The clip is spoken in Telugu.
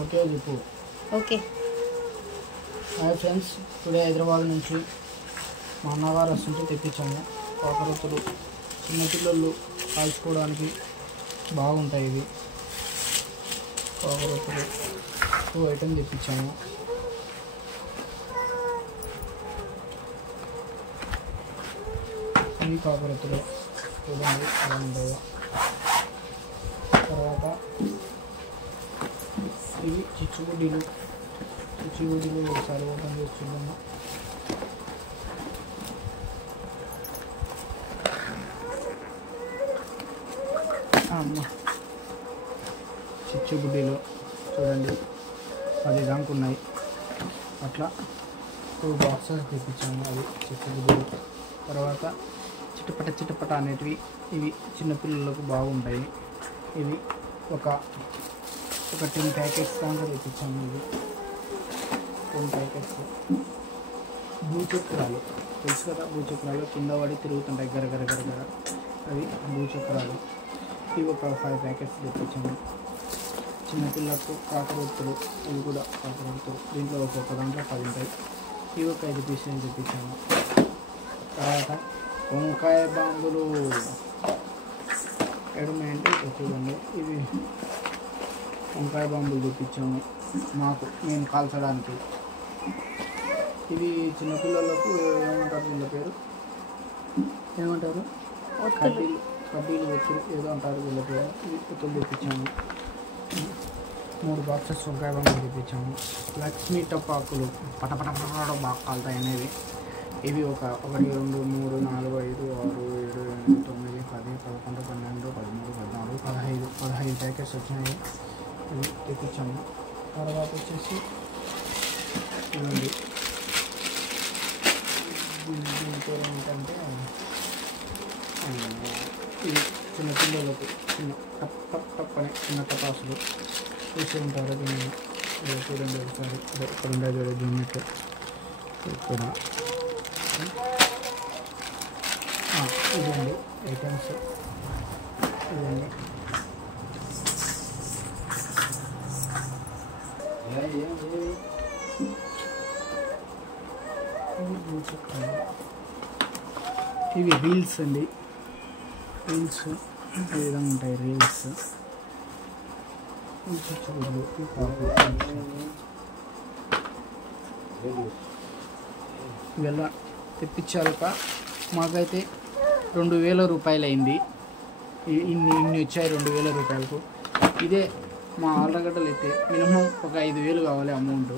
ఓకే చెప్పు. Okay. Hi friends, today Hyderabad నుంచి మా అన్నగారు వస్తుంటే తెప్పించాము కాకరొత్తులు. చిన్నపిల్లలు కాల్చుకోవడానికి బాగుంటాయి ఇవి. కాకరొత్తులు 2 ఐటమ్ తెప్పించాము. ఇవి కాకరొత్తులు చూడండి ఎలా ఉంటాయో. తర్వాత ఇవి చిచ్చుబుడ్డీలు ఒకసారి ఓపెన్ చేసి చూద్దాము. చిచ్చుబుడ్డీలు చూడండి 10 దాకా ఉన్నాయి. అట్లా 2 బాక్సెస్ తెప్పించాము. అవి చిచ్చుబుడ్డీలు. తర్వాత చిటపట అనేటివి ఇవి చిన్నపిల్లలకు బాగుంటాయి. ఇవి ఒక 10 ప్యాకెట్స్ దాకా తెప్పించాము. ఇవి 10 ప్యాకెట్స్. భూచక్రాలు తెలుసు కదా, భూచక్రాలు కింద పడి తిరుగుతుంటాయి గరగర. అవి భూచక్రాలు. ఇవి ఒక 5 ప్యాకెట్స్ తెప్పించాము. చిన్నపిల్లలకు కాకరొత్తులు, ఇవి కూడా కాకరొత్తులు. దీంట్లో ఒక్కొక్క దాంట్లో 10 ఉంటాయి. ఇవి ఒక 5 పీసులు తెప్పించాము. తర్వాత వంకాయ బాంబులు ఎడున్నాయంటే చూడండి, ఇవి వంకాయ బాంబులు తెప్పించాము నేను కాల్చడానికి. ఇవి చిన్నపిల్లలకు ఏమంటారు, వీళ్ళ పేరు ఏమంటారు, కడ్డీలు ఒత్తులు ఏదో అంటారు వీళ్ళ పేరు. ఇవి ఒత్తులు తెప్పించాము. 3 బాక్సెస్ వంకాయ బాంబులు తెప్పించాము. లక్ష్మీ టపాకులు పటపట బాగా కాలుతాయి అనేవి. ఇవి ఒక 1 2 3 4 5 6 7 8 9 10 11 12 13 14 15 ప్యాకెట్స్ వచ్చినాయి. ఇవి తెప్పించాము. తర్వాత వచ్చేసి ఇవ్వండి, దీని పేరు ఏంటంటే ఇవి చిన్నపిల్లలకు టప్ అనే చిన్న టపాసులు చూసి ఉంటారు. దీన్ని చూడండి ఒకసారి. ఇక్కడ ఉండే చూడండి దీన్ని ఇక్కడ. ఇదండి ఐటమ్స్. ఇదండి ఇవి రీల్స్ అండి. రీల్స్ ఈ విధంగా ఉంటాయి. రీల్స్ ఇవెలా తెప్పించాక మాకైతే 2000 రూపాయలు అయింది. ఇన్ని వచ్చాయి 2000 రూపాయలకు. ఇదే మా ఆళ్ళగడ్డలు అయితే మినిమం ఒక 5000 కావాలి అమౌంట్.